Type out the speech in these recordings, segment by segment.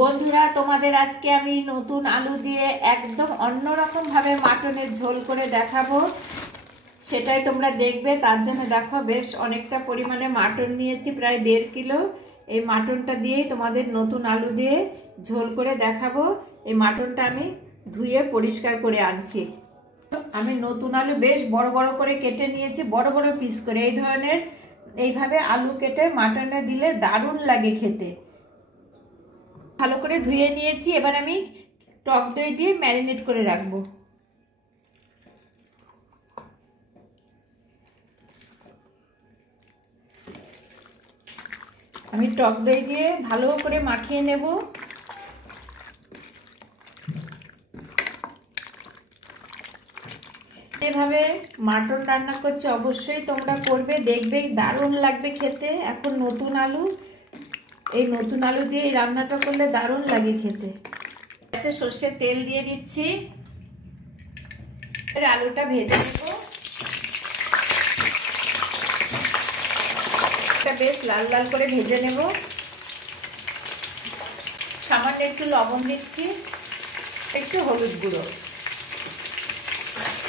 বন্ধুরা, তোমাদের আজকে আমি নতুন আলু দিয়ে একদম অন্যরকম ভাবে মাটনের ঝোল করে দেখাবো। সেটাই তোমরা দেখবে। তার জন্য দেখো বেশ অনেকটা পরিমাণে মাটন নিয়েছি, প্রায় 1.5 কিলো। এই মাটনটা দিয়েই তোমাদের নতুন আলু দিয়ে ঝোল করে দেখাবো। এই মাটনটা আমি ধুয়ে পরিষ্কার করে আনছি। আমি নতুন আলু বেশ বড় বড় করে কেটে নিয়েছি, বড় বড় পিস করে। এই ধরনের এইভাবে আলু কেটে মাটনে দিলে দারুণ লাগে খেতে। ভালো করে ধুয়ে নিয়েছি। এবার আমি টক দই দিয়ে ম্যারিনেট করে রাখবো। আমি টক দই দিয়ে ভালো করে মাখিয়ে নেব। এভাবে মাটন রান্না করছে, অবশ্যই তোমরা করবে, দেখবে দারুণ লাগবে খেতে। এখন নতুন আলু, এই নতুন আলু দিয়ে এই রান্নাটা করলে দারুণ লাগে খেতে। একটা সর্ষের তেল দিয়ে দিচ্ছি, আলুটা ভেজে নেব। এটা বেশ লাল লাল করে ভেজে নেব। সামান্য একটু লবণ দিচ্ছি, একটু হলুদ গুঁড়ো।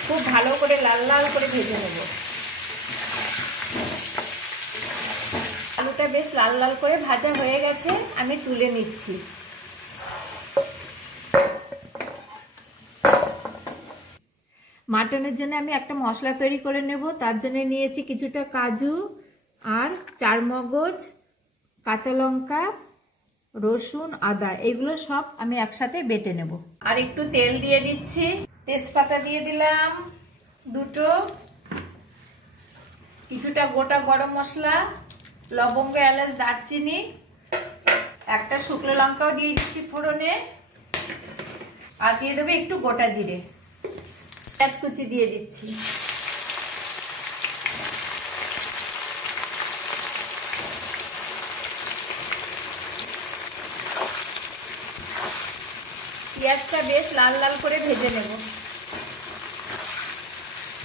খুব ভালো করে লাল লাল করে ভেজে নেব। আলুটা বেশ লাল লাল করে ভাজা হয়ে গেছে, আমি তুলে নিচ্ছি। মাটনের জন্য আমি একটা মশলা তৈরি করে নেব। তার জন্য নিয়েছি কিছুটা কাজু আর 4 মগজ, কাঁচা লঙ্কা, রসুন, আদা। এগুলো সব আমি একসাথে বেটে নেব। আর একটু তেল দিয়ে দিচ্ছি, তেজপাতা দিয়ে দিলাম 2টো, কিছুটা গোটা গরম মশলা, লবঙ্গ, এলাচ, দারচিনি, একটা শুকনো লঙ্কাও দিয়ে দিচ্ছি ফোড়নে। আর দিয়ে দেবো একটু গোটা জিরে, পেঁয়াজ কুচি দিয়ে দিচ্ছি। পেঁয়াজটা বেশ লাল লাল করে ভেজে নেব।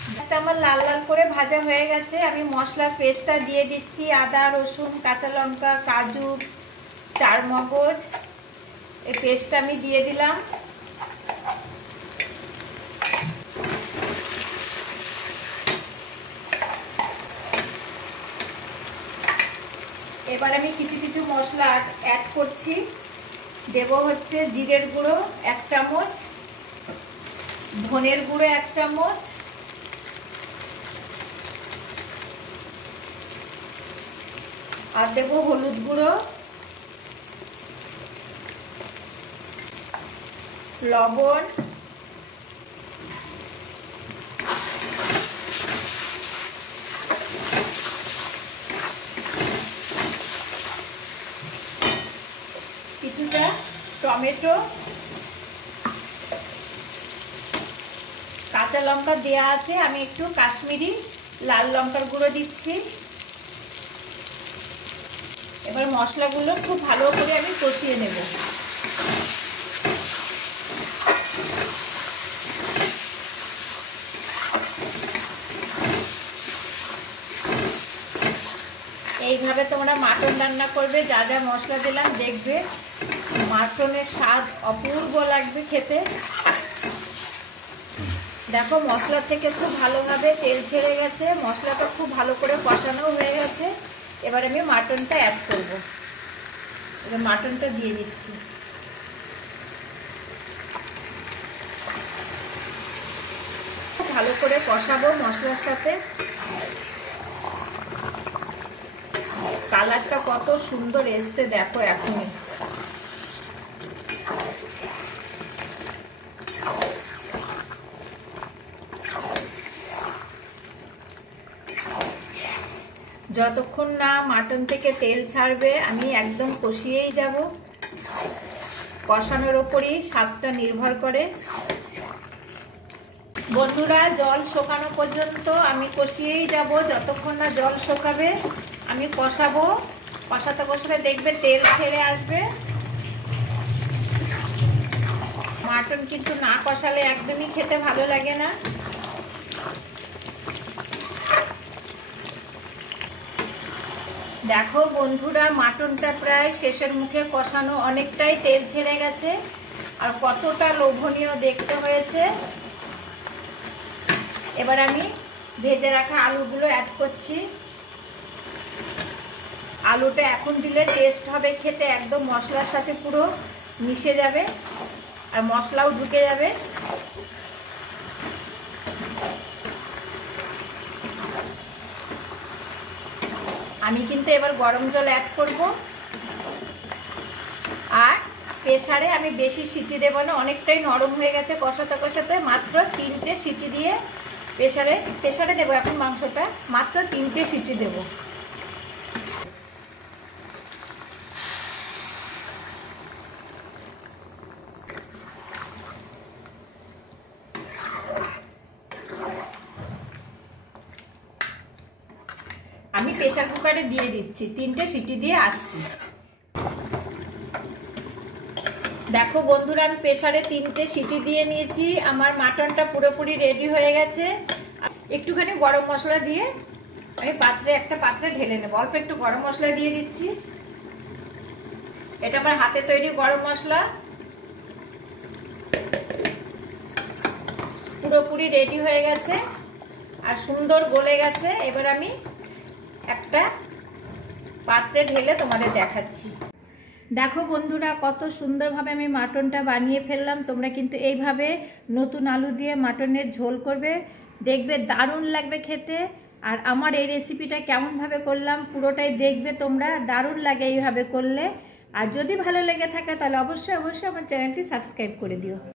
পেঁয়াজটা আমার লাল লাল করে ভাজা হয়ে গেছে। আমি মশলার পেস্টটা দিয়ে দিচ্ছি। আদা, রসুন, কাঁচা লঙ্কা, কাজু, 4 মগজ, এই পেস্টটা আমি দিয়ে দিলাম। এবার আমি কিছু কিছু মশলা অ্যাড করছি। দেব হচ্ছে জিরের গুঁড়ো 1 চামচ, ধনের গুঁড়ো 1 চামচ, আর দেব হলুদ গুঁড়ো, লবণ, কিছুটা টমেটো, কাঁচা লঙ্কা দেয়া আছে, আমি একটু কাশ্মীরি লাল লঙ্কার গুঁড়ো দিচ্ছি। এবার মশলাগুলো খুব ভালো করে আমি কষিয়ে নেব। এইভাবে তোমরা মাটন রান্না করবে, যা যা মশলা দিলাম, দেখবে মাটনের স্বাদ অপূর্ব লাগবে খেতে। দেখো মশলা থেকে খুব ভালোভাবে তেল ছেড়ে গেছে, মশলাটা খুব ভালো করে কষানো হয়ে গেছে। এবার আমি মাটনটা অ্যাড করব। এবার মাটনটা দিয়ে দিচ্ছি। ভালো করে কষাবো মশলার সাথে। কালারটা কত সুন্দর এসছে দেখো এখনই। যতক্ষণ না মাটন থেকে তেল ছাড়বে আমি একদম কষিয়েই যাব। কষানোর ওপরই স্বাদটা নির্ভর করে। বন্ধুরা, জল শুকানো পর্যন্ত আমি কষিয়েই যাব। যতক্ষণ না জল শুকাবে আমি কষাবো। কষাতে কষাতে দেখবে তেল ছেড়ে আসবে। মাটন কিন্তু না কষালে একদমই খেতে ভালো লাগে না। দেখো বন্ধুরা, মাটনটা প্রায় শেষের মুখে কষানো, অনেকটাই তেল ছেড়ে গেছে আর কতটা লোভনীয় দেখতে হয়েছে। এবার আমি ভেজে রাখা আলুগুলো অ্যাড করছি। আলুটা এখন দিলে টেস্ট হবে খেতে, একদম মশলার সাথে পুরো মিশে যাবে আর মশলাও ঢুকে যাবে। আমি কিন্তু এবার গরম জল অ্যাড করব। আর প্রেসারে আমি বেশি সিটি দেবো না, অনেকটাই নরম হয়ে গেছে কষাতে কষাতে। মাত্র 3টে সিটি দিয়ে প্রেসারে দেবো এখন মাংসটা, মাত্র 3টে সিটি দেবো। আমি প্রেসার কুকারে দিয়ে দিচ্ছি, 3টে সিটি দিয়ে আসছি। দেখো বন্ধুরা, আমি প্রেসারে 3টে সিটি দিয়ে নিয়েছি। আমার মাটনটা পুরোপুরি রেডি হয়ে গেছে। একটুখানি গরম মশলা দিয়ে আমি একটা পাত্রে ঢেলে নেব। অল্প একটু গরম মশলা দিয়ে দিচ্ছি। এটা আমার হাতে তৈরি গরম মশলা, পুরোপুরি রেডি হয়ে গেছে আর সুন্দর গলে গেছে। এবার আমি একটা পাত্রে ঢেলে তোমাদের দেখাচ্ছি। দেখো বন্ধুরা, কত সুন্দরভাবে আমি মাটনটা বানিয়ে ফেললাম। তোমরা কিন্তু এইভাবে নতুন আলু দিয়ে মাটনের ঝোল করবে, দেখবে দারুণ লাগবে খেতে। আর আমার এই রেসিপিটা কেমনভাবে করলাম পুরোটাই দেখবে তোমরা, দারুণ লাগে এইভাবে করলে। আর যদি ভালো লেগে থাকে তাহলে অবশ্যই আমার চ্যানেলটি সাবস্ক্রাইব করে দিও।